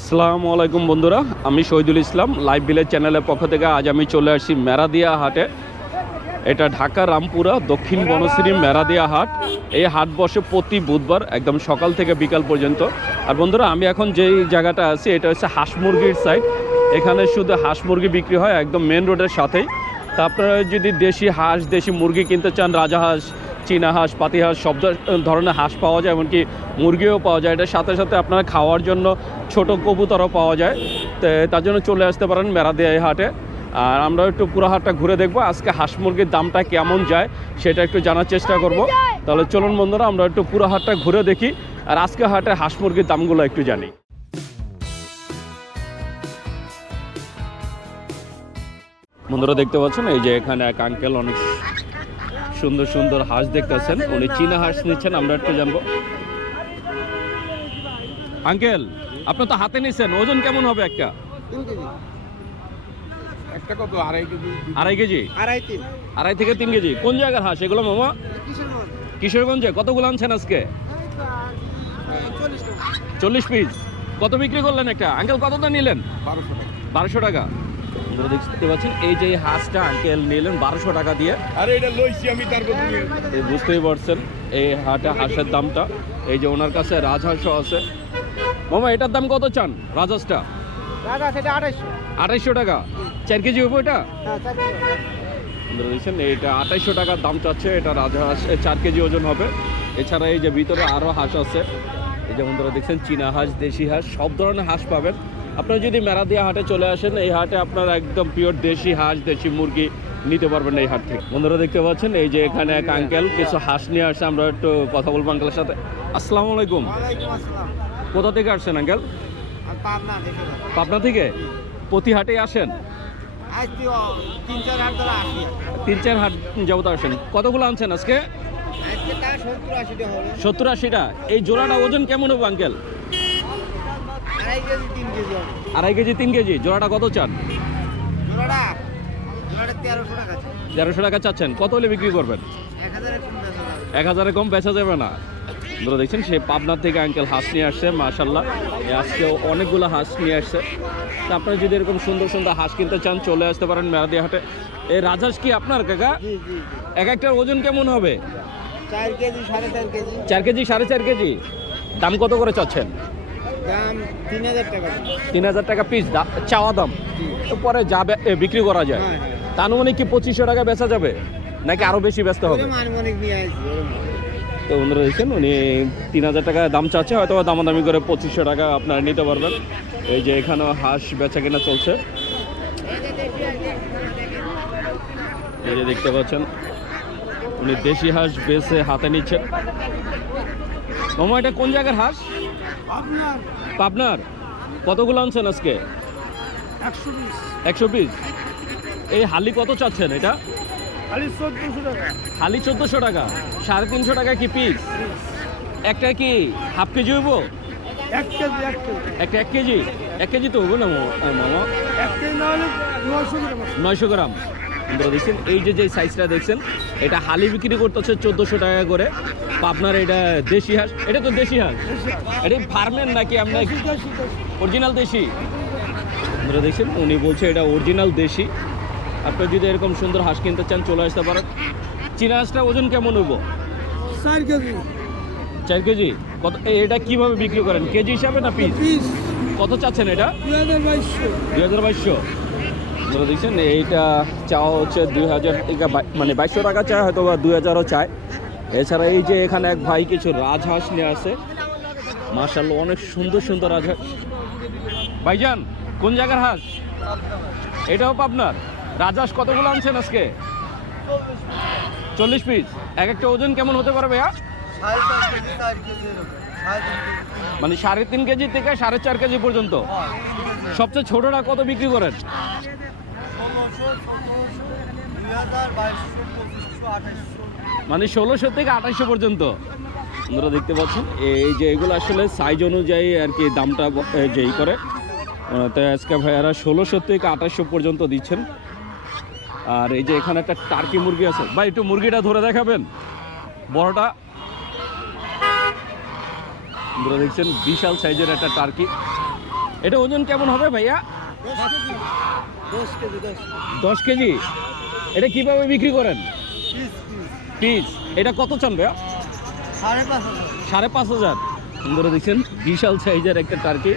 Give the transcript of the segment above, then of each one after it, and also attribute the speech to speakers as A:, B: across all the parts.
A: আসসালামু আলাইকুম বন্ধুরা, আমি শহীদুল ইসলাম লাইভ ভিলেজ চ্যানেলের পক্ষ থেকে আজ আমি চলে আসছি মেরাদিয়া হাটে। এটা ঢাকা, রামপুরা, দক্ষিণ বনশ্রী মেরাদিয়া হাট। এই হাট বসে প্রতি বুধবার একদম সকাল থেকে বিকাল পর্যন্ত। আর বন্ধুরা, আমি এখন যেই জায়গাটা আছি, এটা হচ্ছে হাঁস মুরগির সাইড এখানে শুধু হাঁস মুরগি বিক্রি হয়, একদম মেন রোডের সাথেই। তা আপনারা যদি দেশি হাঁস, দেশি মুরগি কিনতে চান রাজাহাঁস চীনা হাঁস, পাতি হাঁস, সব ধরনের হাঁস পাওয়া যায়, এমনকি মুরগিও পাওয়া যায়। এটার সাথে সাথে আপনারা খাওয়ার জন্য ছোট কবুতরও পাওয়া যায়। তো, তার জন্য চলে আসতে পারেন মেরাদিয়া হাটে। আর আমরা একটু পুরো হাটটা ঘুরে দেখব, আজকে হাঁস মুরগির দামটা কেমন যায়, সেটা একটু জানার চেষ্টা করব। তাহলে চলুন বন্ধুরা, আমরা একটু পুরো হাটটা ঘুরে দেখি, আর আজকে হাটে হাঁস মুরগির দামগুলো একটু জানি। বন্ধুরা, দেখতে পাচ্ছেন, এই যে এখানে এক আঙ্কেল অনেক সুন্দর সুন্দর হাঁস দেখতেছেন। উনি চীনা হাঁস নিচ্ছেন আমরা একটু জানব। আঙ্কেল আপনি তো হাতে নিছেন ওজন কেমন হবে একটা?
B: একটা কত আড়াই কেজি?
A: আড়াই কেজি?
B: আড়াই তিন।
A: আড়াই থেকে তিন কেজি। কোন জায়গার হাঁস এগুলো মামা? কিশোরগঞ্জে। কতগুলো আনছেন আজকে
B: চল্লিশ
A: পিস। কত বিক্রি করলেন একটা? আঙ্কেল কতটা নিলেন?
B: বারোশো টাকা।
A: বারোশো টাকা। আপনারা দেখতে পাচ্ছেন এই যে হাঁসটা আঙ্কেল নিলেন বারোশো টাকা দিয়ে।
B: আরে এটা লইছি আমি তার কথা নিয়ে
A: এই বুঝতেই পারছেন এই হাটে হাঁসের দামটা। এই যে ওনার কাছে রাজহাঁসও আছে। মামা এটার দাম কত চান রাজহাঁসটা?
B: আড়াইশো।
A: টাকা। চার কেজি হব এটা?
B: হ্যাঁ
A: আপনারা দেখছেন এটা আঠাইশশো টাকার দাম চাচ্ছে এটা রাজহাঁস চার কেজি ওজন হবে। এছাড়া এই যে ভিতরে আরও হাঁস আছে। এই যে বন্ধুরা দেখছেন চীনা হাঁস দেশি হাঁস সব ধরনের হাঁস পাবেন। আপনারা যদি মেরাদিয়া হাটে চলে আসেন এই হাটে আপনারা একদম পিওর দেশি হাঁস দেশি মুরগি নিতে পারবেন এই হাট থেকে। বন্ধুরা দেখতে পাচ্ছেন এই যে এখানে এক আঙ্কেল কিছু হাঁস নিয়ে আসছে আমরা একটু কথা বলব আঙ্কেলের সাথে। আসসালামু আলাইকুম। কোথা থেকে আসছেন আঙ্কেল
B: পাবনা
A: থেকে। প্রতি হাটে আসেন?
B: তিন চার হাট ধরে আসি।
A: তিন চার হাট যাবত আসেন। কতগুলো আনছেন আজকে?
B: আজকে সত্তর আশিটা
A: সত্তর আশিটা। এই জোড়াটা ওজন কেমন হবে আঙ্কেল
B: আড়াই কেজি তিন কেজি
A: জোড়াটা কত চান?
B: তেরোশো টাকা
A: চাচ্ছেন। কত হলে বিক্রি করবেন?
B: এক।
A: হাজারে কম বেচা যাবে। না। ধরে দেখছেন সে পাবনার থেকে আঙ্কেল হাঁস নিয়ে আসছে মাশাল্লাহ আজকে অনেকগুলো হাঁস নিয়ে আসছে। তা আপনারা যদি এরকম সুন্দর সুন্দর হাঁস কিনতে চান চলে আসতে পারেন মেরাদি হাটে। এই রাজহাঁস কি আপনার কাকা। এক একটার ওজন কেমন হবে?
B: চার কেজি সাড়ে চার কেজি।
A: চার কেজি সাড়ে চার কেজি। দাম কত করে চাচ্ছেন?
B: তিন হাজার টাকা।
A: পিস চাওয়া দাম। পরে যা বিক্রি করা যায়।
B: হ্যাঁ
A: তানুমানিক কি পঁচিশশো টাকা বেচা যাবে? নাকি আরও বেশি ব্যস্ত হবে। তো বন্ধুরা দেখছেন উনি তিন হাজার টাকা দাম চাচ্ছে হয়তো দামাদামি করে পঁচিশশো টাকা আপনারা নিতে পারবেন। এই যে এখানেও হাঁস বেচা কেনা চলছে। এই যে দেখতে পাচ্ছেন উনি দেশি হাঁস বেছে হাতে নিচ্ছেন মামা এটা কোন জায়গার হাঁস? পাবনার। কতগুলো আনছেন আজকে?
B: একশো
A: পিস। এই হালি কত চাচ্ছেন এটা?
B: খালি চোদ্দশো টাকা।
A: হালি চোদ্দোশো টাকা। সাড়ে তিনশো টাকা কি পিস? একটা কি হাফ কেজি হইব?
B: এক কেজি এক কেজি।
A: একটা এক কেজি? এক কেজি তো হব না মামা। নয়শো গ্রাম। আপনারা দেখছেন? এই যে যে সাইজটা দেখছেন এটা হালি বিক্রি করতেছে চোদ্দোশো টাকা করে। আপনার এটা দেশি হাঁস? এটা তো দেশি হাঁস। এটা ফার্মের নাকি আপনার। অরিজিনাল দেশি আপনারা দেখছেন? উনি বলছে এটা অরিজিনাল দেশি। আপনি যদি এরকম সুন্দর হাঁস কিনতে চান চলে আসতে পারেন। চীনা হাঁসটা ওজন কেমন হইব?
B: চার কেজি।
A: চার কেজি? কত এটা কীভাবে বিক্রি করেন? কেজি হিসাবে না পিস?
B: পিস।
A: কত চাচ্ছেন এটা?
B: দুই হাজার বাইশশো।
A: দুই হাজার বাইশশো। আপনারা দেখছেন, এইটা চাওয়া হচ্ছে দুই হাজার মানে বাইশশো টাকা চায় হয়তো বা দুই হাজারও চায়। এছাড়া এই যে এখানে এক ভাই কিছু রাজহাঁস নিয়ে আসে। মার্শাল্লাহ অনেক সুন্দর সুন্দর রাজহাঁস। ভাইজান, কোন জায়গার হাঁস? এটাও আপনার রাজহাঁস কতগুলো আনছেন আজকে? চল্লিশ পিস এক একটা ওজন কেমন হতে পারে ভাইয়া? মানে সাড়ে তিন কেজি থেকে সাড়ে চার কেজি পর্যন্ত। সবচেয়ে ছোটটা কত বিক্রি করেন? মানে ষোলোশো থেকে আঠাশশো পর্যন্ত। আপনারা দেখতে পাচ্ছেন, এই যে এগুলো আসলে সাইজ অনুযায়ী আর কি দামটা যেই করে। তো আজকে ভাইয়ারা ষোলোশো থেকে আঠাশশো পর্যন্ত দিচ্ছেন। আর এই যে এখানে একটা টার্কি মুরগি আছে। ভাই, একটু মুরগিটা ধরে দেখাবেন। বড়টা। আপনারা দেখছেন, বিশাল সাইজের একটা টার্কি এটা ওজন কেমন হবে ভাইয়া? দশ কেজি এটা কীভাবে বিক্রি করেন? পিস এটা কত চান ভাইয়া? সাড়ে পাঁচ হাজার। সুন্দর দেখছেন? বিশাল সাইজের একটা টার্কি।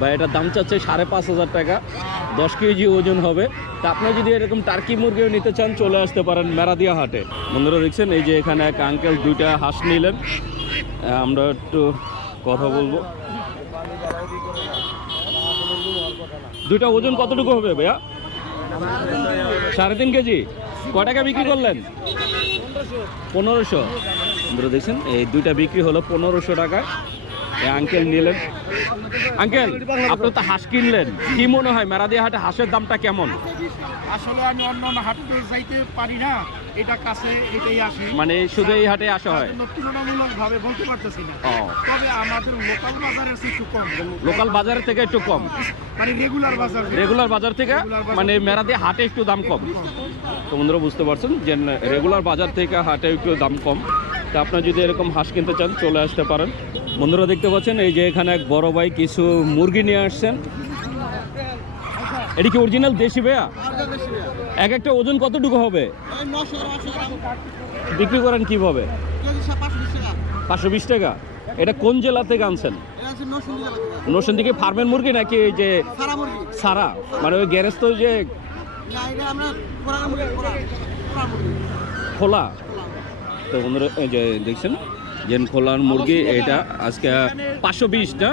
A: বা এটার দাম চাচ্ছে সাড়ে পাঁচ হাজার টাকা। দশ কেজি ওজন হবে। তা আপনারা যদি এরকম টার্কি মুরগিও নিতে চান চলে আসতে পারেন মেরাদিয়া হাটে। বন্ধুরা দেখছেন এই যে এখানে এক আঙ্কেল দুইটা হাঁস নিলেন। আমরা একটু কথা বলব। দুইটা ওজন কতটুকু হবে ভাইয়া? সাড়ে তিন কেজি। ক টাকা বিক্রি করলেন? পনেরোশো। দেখছেন, এই দুইটা বিক্রি হলো পনেরোশো এই আঙ্কেল নিলেন। আঙ্কেল আপনি তো হাঁস কিনলেন। কি মনে হয় মেরাদিয়া হাটে হাঁসের দামটা কেমন?
B: আসলে আমি অন্য অন্য হাটে তো যাইতে পারি না। এটা কাছে এটাই আসি।
A: মানে শুধু এই হাটে আসা হয়?
B: তুলনামূলক ভাবে বলতে পারতেছি না। তবে আমাদের লোকাল বাজারের একটু কম।
A: লোকাল বাজারের থেকে একটু কম?
B: মানে রেগুলার বাজার
A: রেগুলার বাজার থেকে? মানে মেরাদিয়া হাটে একটু দাম কম? তো বন্ধুরা বুঝতে পারছেন যে রেগুলার বাজার থেকে হাটে একটু দাম কম। তা আপনারা যদি এরকম হাঁস কিনতে চান চলে আসতে পারেন। বন্ধুরা দেখতে পাচ্ছেন এই যে এখানে এক বড় ভাই কিছু মুরগি নিয়ে আসছেন। এটি কি অরিজিনাল দেশি ভাইয়া? এক একটা ওজন কতটুকু হবে? বিক্রি করেন কীভাবে? পাঁচশো বিশ টাকা। এটা কোন জেলা থেকে আনছেন? নরসিং থেকে ফার্মের মুরগি নাকি এই যে সারা? মানে ওই গ্যারেজ তো যে খোলা? তো বন্ধুরা যে দেখছেন জেন খোলার মুরগি, এটা আজকে পাঁচশো বিশটা,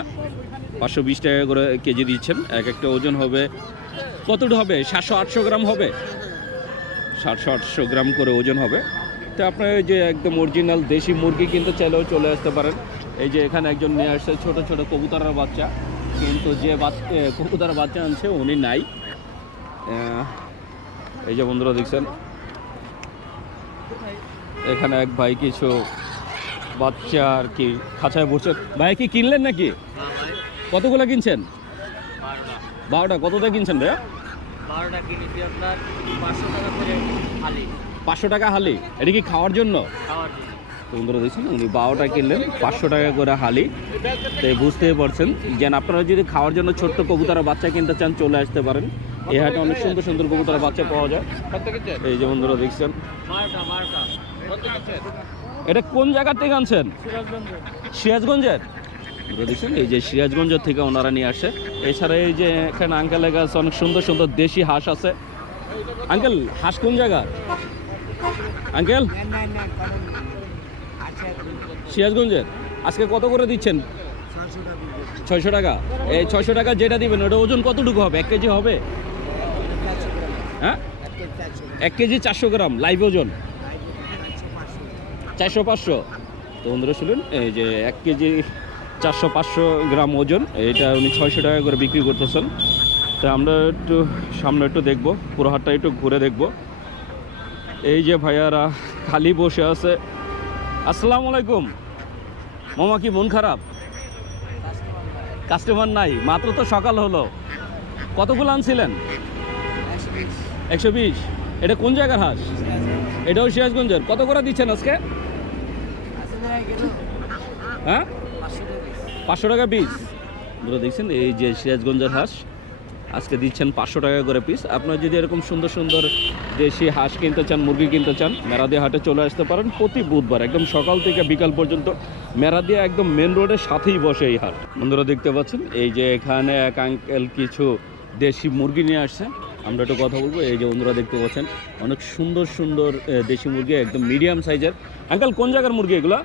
A: পাঁচশো বিশ টাকা করে কেজি দিচ্ছেন। এক একটা ওজন হবে কতটা হবে? সাতশো আটশো গ্রাম হবে। সাতশো আটশো গ্রাম করে ওজন হবে। তো আপনার যে একদম অরিজিনাল দেশি মুরগি কিন্তু চাইলেও চলে আসতে পারেন। এই যে এখানে একজন নিয়ে আসছে, ছোটো ছোট কবুতরের বাচ্চা। কিন্তু যে কবুতরের বাচ্চা আনছে, উনি নাই। এই যে বন্ধুরা দেখছেন। এখানে এক ভাই কিছু বাচ্চা আর কি খাঁচায় বসে ভাই কি কিনলেন নাকি? কতগুলো কিনছেন? বারোটা। কতটা কিনছেন ভাইয়া?
C: পাঁচশো টাকা
A: হালি। এটা কি খাওয়ার জন্য? বন্ধুরা দেখছেন উনি বারোটা কিনলেন পাঁচশো টাকা করে হালি। তো এই বুঝতেই পারছেন যেন আপনারা যদি খাওয়ার জন্য ছোট্ট কবুতরের বাচ্চা কিনতে চান চলে আসতে পারেন। এই হাটে অনেক সুন্দর সুন্দর কবুতরের বাচ্চা পাওয়া যায়। এই যে বন্ধুরা দেখছেন। এটা কোন জায়গা থেকে আনছেন? সিরাজগঞ্জের। দেখছেন এই যে সিরাজগঞ্জের থেকে ওনারা নিয়ে আসে। এছাড়া এই যে এখানে আঙ্কেলের কাছে অনেক সুন্দর সুন্দর দেশি হাঁস আছে। আঙ্কেল, হাঁস কোন জায়গা? আঙ্কেল? সিরাজগঞ্জের। আজকে কত করে দিচ্ছেন? ছয়শো টাকা। এই ছয়শো টাকা যেটা দিবেন ওটা ওজন কতটুকু হবে? এক কেজি হবে? হ্যাঁ? এক কেজি চারশো গ্রাম, লাইভ ওজন। চারশো পাঁচশো। তো বন্ধুরা শুনুন, এই যে এক কেজি চারশো পাঁচশো গ্রাম ওজন, এটা উনি ছয়শো টাকা করে বিক্রি করতেছেন। তো আমরা একটু সামনে একটু দেখব, পুরো হাটটা একটু ঘুরে দেখব। এই যে ভাইয়ারা খালি বসে আছে। আসসালামু আলাইকুম। মামা, কি মন খারাপ? কাস্টমার নাই, মাত্র তো সকাল হলো। কতগুলো আনছিলেন? একশো বিশ। এটা কোন জায়গার হাঁস? এটাও সিরাজগঞ্জের। কত করে দিচ্ছেন আজকে? হ্যাঁ? পাঁচশো টাকা পিস ধরে দেখছেন? এই যে সিরাজগঞ্জের হাঁস, আজকে দিচ্ছেন পাঁচশো টাকা করে পিস আপনার যদি এরকম সুন্দর সুন্দর দেশি হাঁস কিনতে চান, মুরগি কিনতে চান মেরাদিয়া হাটে চলে আসতে পারেন প্রতি বুধবার, একদম সকাল থেকে বিকাল পর্যন্ত। মেরাদিয়া একদম মেন রোডের সাথেই বসে এই হাট। বন্ধুরা, দেখতে পাচ্ছেন? এই যে এখানে এক আঙ্কেল কিছু দেশি মুরগি নিয়ে আসছে। আমরা একটু কথা বলব। এই যে বন্ধুরা দেখতে পাচ্ছেন, অনেক সুন্দর সুন্দর দেশি মুরগি, একদম মিডিয়াম সাইজের আঙ্কেল, কোন জায়গার মুরগি এগুলা?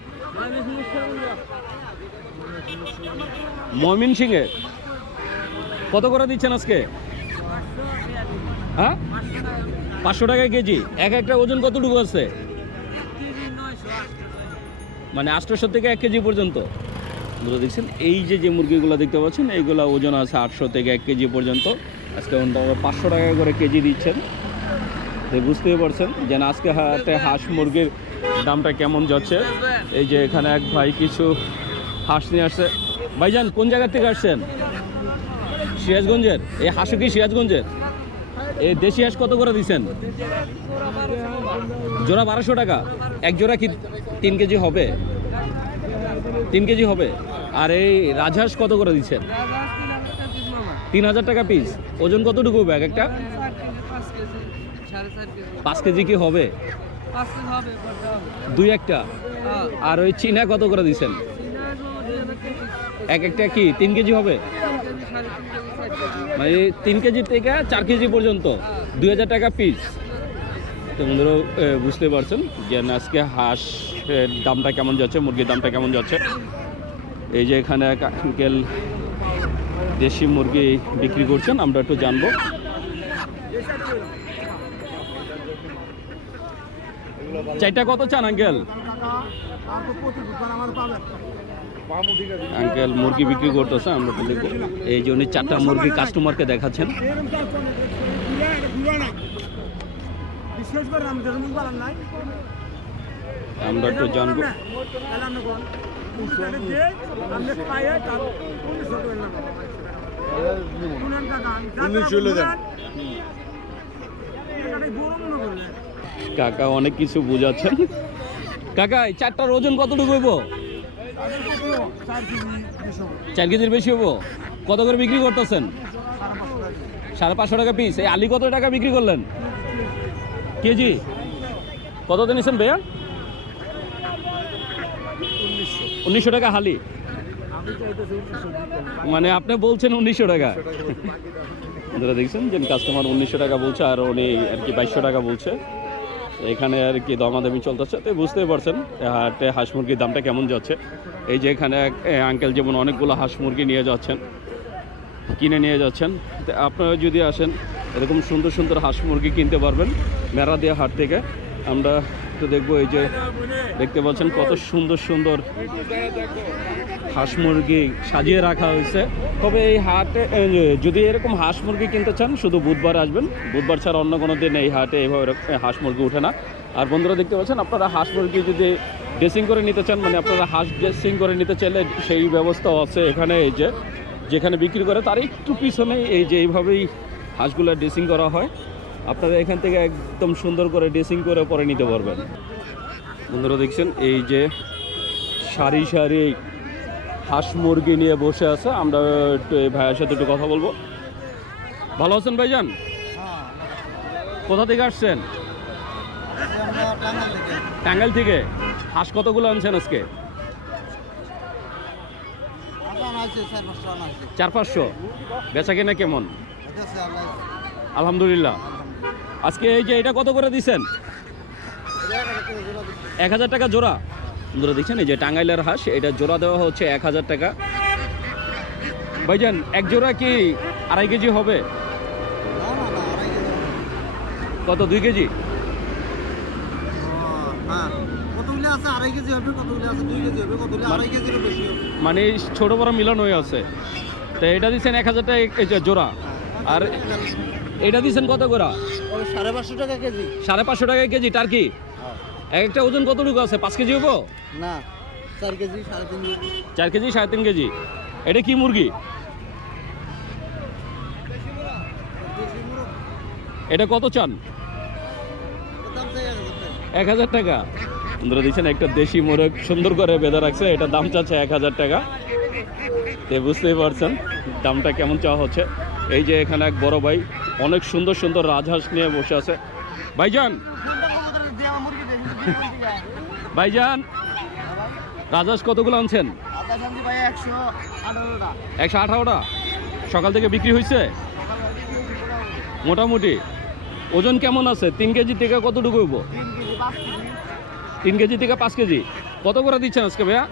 A: ময়মিন সিংয়ে কত করে দিচ্ছেন আজকে? হ্যাঁ? পাঁচশো টাকা কেজি। এক একটা ওজন কতটুকু আছে? মানে আটশোশো থেকে এক কেজি পর্যন্ত। দেখছেন, এই যে যে মুরগিগুলো দেখতে পাচ্ছেন, এইগুলো ওজন আছে আটশো থেকে এক কেজি পর্যন্ত। আজকে ওনারা পাঁচশো টাকা করে কেজি দিচ্ছেন। বুঝতেই পারছেন যে না, আজকে হাতে হাঁস মুরগির দামটা কেমন যাচ্ছে। এই যে এখানে এক ভাই কিছু হাঁস নিয়ে আসছে। ভাইজান, কোন জায়গা থেকে আসছেন? সিরাজগঞ্জের? এই হাঁসও কি সিরাজগঞ্জের? এই দেশি হাঁস কত করে দিচ্ছেন? জোড়া বারোশো টাকা। এক জোড়া কি তিন কেজি হবে? তিন কেজি হবে। আর এই রাজহাঁস কত করে দিচ্ছেন? তিন হাজার টাকা পিস ওজন কতটুকু ব্যাগ একটা?
D: পাঁচ কেজি
A: কি হবে? দুই একটা?
D: হ্যাঁ।
A: আর ওই চিনা কত করে দিচ্ছেন এক একটা কি? তিন কেজি হবে? মানে তিন কেজি থেকে চার কেজি পর্যন্ত। দুই হাজার টাকা পিস তো বন্ধুরা বুঝতে পারছেন যে আজকে হাঁস দামটা কেমন যাচ্ছে মুরগির দামটা কেমন যাচ্ছে? এই যে এখানে আঙ্কেল দেশি মুরগি বিক্রি করছেন, আমরা একটু জানব। চারটা কত চান, আঙ্কেল? আঙ্কেল, মুরগি বিক্রি করতেছে, আমরা এই যে উনি চারটা মুরগি কাস্টমারকে দেখাচ্ছেন। আমরা একটু জানব। কাকা অনেক কিছু বুঝাচ্ছেন। কাকা, এই চারটার ওজন কতটুকু হইব? চার কেজির বেশি হব কত করে বিক্রি করতেছেন? সাড়ে পাঁচশো টাকা পিস এই আলি কত টাকা বিক্রি করলেন? কেজি? কত নিয়েছেন ভাইয়া? উনিশশো টাকা হালি। মানে আপনি বলছেন উনিশশো টাকা। আপনারা দেখছেন যে কাস্টমার উনিশশো টাকা বলছে আর উনি আর কি বাইশশো টাকা বলছে। এখানে আর কি দমাদামি চলতেছে, তো বুঝতেই পারছেন হাটে হাঁস মুরগির দামটা কেমন যাচ্ছে। এই যে এখানে আঙ্কেল যেমন অনেকগুলো হাঁস মুরগি নিয়ে যাচ্ছেন, কিনে নিয়ে যাচ্ছেন। তো আপনারা যদি আসেন, এরকম সুন্দর সুন্দর হাঁস মুরগি কিনতে পারবেন, মেরা দিয়ে হাট থেকে। আমরা তো দেখব এই যে দেখতে পাচ্ছেন কত সুন্দর সুন্দর হাঁস মুরগি সাজিয়ে রাখা হয়েছে। তবে এই হাটে যদি এরকম হাঁস মুরগি কিনতে চান, শুধু বুধবার আসবেন। বুধবার ছাড়া অন্য কোনো দিন এই হাটে এইভাবে হাঁস মুরগি ওঠে না। আর বন্ধুরা দেখতে পাচ্ছেন, আপনারা হাঁস মুরগি যদি ড্রেসিং করে নিতে চান মানে আপনারা হাঁস ড্রেসিং করে নিতে চাইলে সেই ব্যবস্থা আছে এখানে এই যে, যেখানে বিক্রি করে, তার একটু পিছনে এই যে এইভাবেই হাঁসগুলো ড্রেসিং করা হয়। আপনারা এখান থেকে একদম সুন্দর করে ড্রেসিং করে পরে নিতে পারবেন। বন্ধুরা দেখছেন এই যে সারি সারি হাঁস মুরগি নিয়ে বসে আছে আমরা একটু এই ভাইয়ের সাথে একটু কথা বলব। ভালো আছেন ভাইজান? কোথা থেকে আসছেন? টাঙ্গাইল থেকে। হাঁস কতগুলো আনছেন আজকে? চার পাঁচশো। বেচা কেনা কেমন? আলহামদুলিল্লাহ। আজকে এই যে এটা কত করে দিচ্ছেন এক হাজার টাকা জোড়া। বন্ধুরা দেখছেন, এই যে টাঙ্গাইলের হাঁস, এটা জোড়া দেওয়া হচ্ছে এক হাজার টাকা। ভাইজান, এক জোড়া কি আড়াই কেজি হবে? কত, দুই কেজি? মানে ছোট বড় মিলন হয়ে আছে। তো এটা দিচ্ছেন এক হাজার টাকা জোড়া। আর এটা দিচ্ছেন কত করে?
E: সাড়ে পাঁচশো টাকা কেজি।
A: সাড়ে পাঁচশো টাকা কেজি টার্কি এক একটা ওজন কতটুকু আছে? পাঁচ কেজি হব?
E: না চার কেজি সাড়ে তিন কেজি।
A: চার কেজি সাড়ে তিন কেজি। এটা কি মুরগি? এটা কত চান?
E: এক হাজার টাকা
A: এক হাজার টাকা। বন্ধুরা দিচ্ছেন একটা দেশি মোরগ সুন্দর করে বেঁধে রাখছে। এটা দাম চাচ্ছে এক হাজার টাকা। তো বুঝতেই পারছেন দামটা কেমন চাওয়া হচ্ছে। এই যে এখানে এক বড় ভাই, অনেক সুন্দর সুন্দর রাজহাঁস নিয়ে বসে আছে। ভাইজান! ভাইজান! রাজহাঁস কতগুলো আনছেন?
E: একশো আঠারোটা।
A: সকাল থেকে বিক্রি হয়েছে মোটামুটি। ওজন কেমন আছে? তিন কেজি থেকে কতটুকু হইব?
E: তিন কেজি
A: থেকে পাঁচ কেজি। কত করে দিচ্ছেন আজকে ভাইয়া?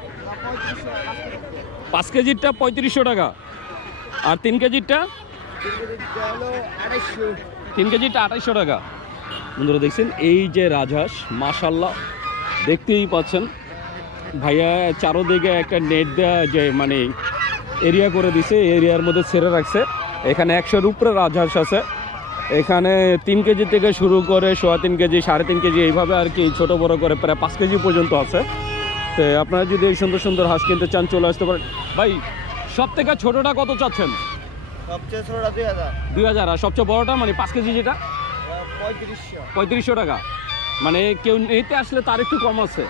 A: পাঁচ কেজিরটা পঁয়ত্রিশশো টাকা। আর তিন কেজিরটা
E: তিন
A: কেজিটা আঠাইশশো টাকা। বন্ধুরা দেখছেন, এই যে রাজহাঁস মাশাল্লাহ দেখতেই পাচ্ছেন। ভাইয়া চারোদিকে একটা নেট দেওয়া যে মানে এরিয়া করে দিছে এরিয়ার মধ্যে ছেড়ে রাখছে। এখানে একশোর উপরে রাজহাঁস আছে। এখানে তিন কেজি থেকে শুরু করে সোয়া তিন কেজি, সাড়ে তিন কেজি, এইভাবে আর কি ছোট বড় করে প্রায় পাঁচ কেজি পর্যন্ত আছে। তো আপনারা যদি এই সুন্দর সুন্দর হাঁস কিনতে চান, চলে আসতে পারেন। ভাই সব থেকে ছোটোটা কত চাচ্ছেন?
E: সবচেয়ে ছোটটা দুই হাজার।
A: দুই হাজার আর সবচেয়ে বড়টা মানে পাঁচ কেজি যেটা?
E: পঁয়ত্রিশশো।
A: পঁয়ত্রিশশো টাকা। মানে কেউ নিতে আসলে তার একটু কম আছে।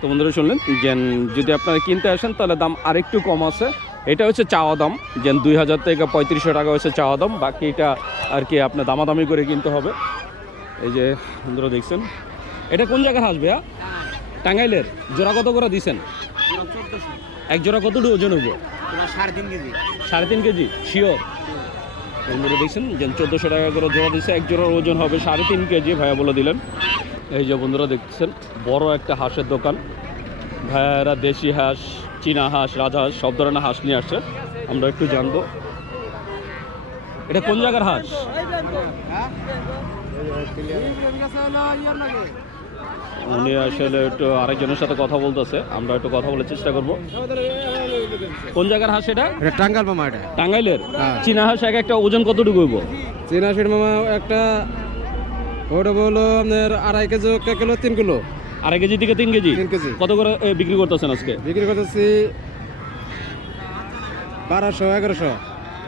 A: তো বন্ধুরা শুনলেন যে যদি আপনারা কিনতে আসেন তাহলে দাম আরেকটু কম আছে। এটা হচ্ছে চাওয়া দাম। যেন দুই হাজার থেকে পঁয়ত্রিশশো টাকা হচ্ছে চাওয়া দাম। বাকি এটা আর কি আপনার দামাদামি করে কিনতে হবে। এই যে বন্ধুরা দেখছেন এটা কোন জায়গায় হাসবে হ্যাঁ টাঙ্গাইলের। জোড়া কত করে দিছেন? এক জোড়া কতটুকু ওজন হইব?
E: সাড়ে তিন কেজি।
A: শিওর বন্ধুরা দেখছেন যে চোদ্দোশো টাকা করে জোড়া দিচ্ছে এক জোড়ার ওজন হবে সাড়ে তিন কেজি ভাইয়া বলে দিলেন। এই যে বন্ধুরা দেখছেন বড় একটা হাঁসের দোকান। ভাইয়ারা দেশি হাঁস চীনা হাঁস রাজহাঁস সব ধরনের হাঁস নিয়ে আসছে। আমরা একটু জানব। এটা কোন জায়গার হাঁস? উনি আসলে একটু আরেকজনের সাথে কথা বলতেছে আমরা একটু কথা বলার চেষ্টা করব। কোন জায়গার হাঁস এটা?
E: এটা টাঙ্গাল মামা এটা।
A: টাঙ্গাইলের?
E: হ্যাঁ।
A: চীনা হাঁস এক একটা ওজন কতটুকু হইব?
E: চীনা হাঁসের মামা একটা ওটা বলো আপনার আড়াই কেজি এক কিলো তিন কিলো।
A: আড়াই কেজি থেকে তিন কেজি?
E: তিন কেজি।
A: কত করে এ, বিক্রি করতেছেন আজকে?
E: বিক্রি করতেছি বারোশো এগারোশো।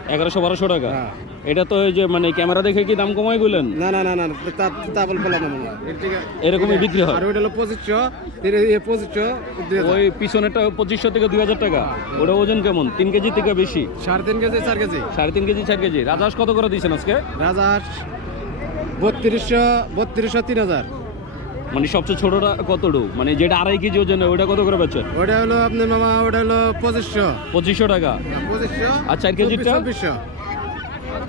A: এগারোশো বারোশো টাকা।
E: হ্যাঁ।
A: এটা তো এই যে মানে ক্যামেরা দেখে কি দাম কমাই গেলেন
E: না না না না তা তা বল বললাম না।
A: এরকমই বিক্রি হয়?
E: আর ওইটা হলো পঁচিশশো পঁচিশশো দুই হাজার।
A: ওই পিছনেরটা পঁচিশশো থেকে দুই হাজার টাকা। ওটা ওজন কেমন? তিন কেজি থেকে বেশি?
E: সাড়ে তিন কেজি চার কেজি।
A: সাড়ে তিন কেজি চার কেজি। রাজহাঁস কত করে দিয়েছেন আজকে?
E: রাজা বত্রিশশো বত্রিশশো তিন হাজার।
A: মানে সবচেয়ে ছোটটা কতটুকু? মানে যেটা আড়াই কেজি ওজন ওটা কত করে বেচেন?
E: ওটা হলো আপনার মামা ওটা হলো পঁচিশশো।
A: পঁচিশশো টাকা।
E: পঁচিশশো।
A: আর চার কেজিরটা?
E: চব্বিশশো।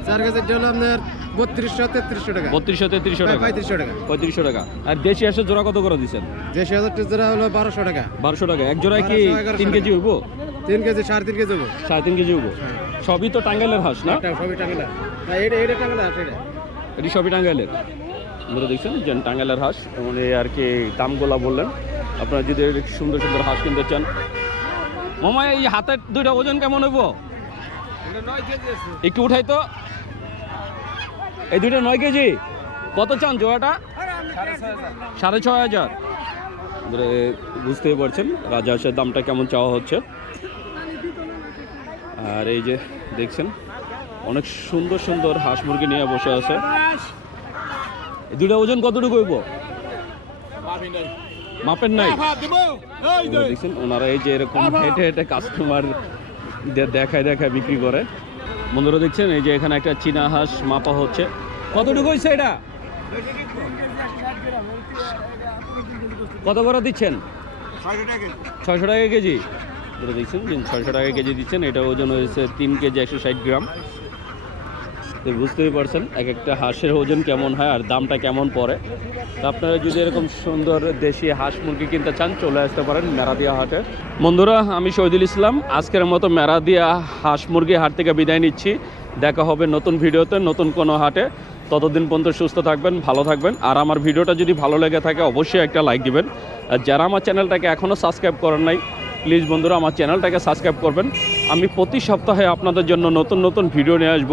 E: চার কেজিটা হলো আপনার বত্রিশশো তেত্রিশশো টাকা।
A: বত্রিশশো তেত্রিশশো টাকা।
E: পঁয়ত্রিশশো টাকা।
A: পঁয়ত্রিশশো টাকা। আর দেশি হাঁসের জোড়া কত করে দিচ্ছেন?
E: দেড়শো হাজার টিজারা হলো বারোশো টাকা।
A: বারোশো টাকা। এক জোড়ায় কি
E: 1200, 1100
A: তিন কেজি হইব
E: তিন কেজি সাড়ে তিন কেজি হব
A: সাড়ে তিন কেজি হইব সবই তো টাঙ্গাইলের হাঁস না?
E: সবই টাঙ্গলা এটা এটা টাঙ্গলা আছে এটা।
A: এটি সবই টাঙ্গাইলের। আপনারা দেখছেন যে টাঙ্গাইলের হাঁস। মানে আর কি দামগুলা বললেন। আপনারা যদি সুন্দর সুন্দর হাঁস কিনতে চান। মামা এই হাতের দুইটা ওজন কেমন হইব? একটু উঠাই তো। এই দুইটা নয় কেজি। কত চান জোড়াটা? সাড়ে ছয় হাজার। বুঝতেই পারছেন রাজা হাঁসের দামটা কেমন চাওয়া হচ্ছে। আর এই যে দেখছেন অনেক সুন্দর সুন্দর হাঁস মুরগি নিয়ে বসে আছে। এই দুইটা ওজন কতটুকু হইব? মাপের নাই। দেখছেন ওনারা এই যে এরকম হেঁটে হেঁটে কাস্টমার দেখায় দেখায় বিক্রি করে। বন্ধুরা দেখছেন, এই যে এখানে একটা চীনা হাঁস মাপা হচ্ছে। কতটুকু হয়েছে এটা? কত করে দিচ্ছেন? ছয়শো টাকা কেজি। দেখছেন ছয়শো টাকা কেজি দিচ্ছেন, এটা ওজন হয়েছে তিন কেজি একশো ষাট গ্রাম। তো বুঝতেই পারছেন এক একটা হাঁসের ওজন কেমন হয় আর দামটা কেমন পড়ে। তো আপনারা যদি এরকম সুন্দর দেশি হাঁস মুরগি কিনতে চান, চলে আসতে পারেন মেরাদিয়া হাটে। বন্ধুরা, আমি শহীদুল ইসলাম। আজকের মতো মেরাদিয়া হাঁস মুরগি হাট থেকে বিদায় নিচ্ছি। দেখা হবে নতুন ভিডিওতে, নতুন কোনো হাটে। ততদিন পর্যন্ত সুস্থ থাকবেন, ভালো থাকবেন। আর আমার ভিডিওটা যদি ভালো লেগে থাকে, অবশ্যই একটা লাইক দিবেন। আর যারা আমার চ্যানেলটাকে এখনও সাবস্ক্রাইব করেন নাই, প্লিজ বন্ধুরা, আমার চ্যানেলটাকে সাবস্ক্রাইব করবেন। আমি প্রতি সপ্তাহে আপনাদের জন্য নতুন নতুন ভিডিও নিয়ে আসব।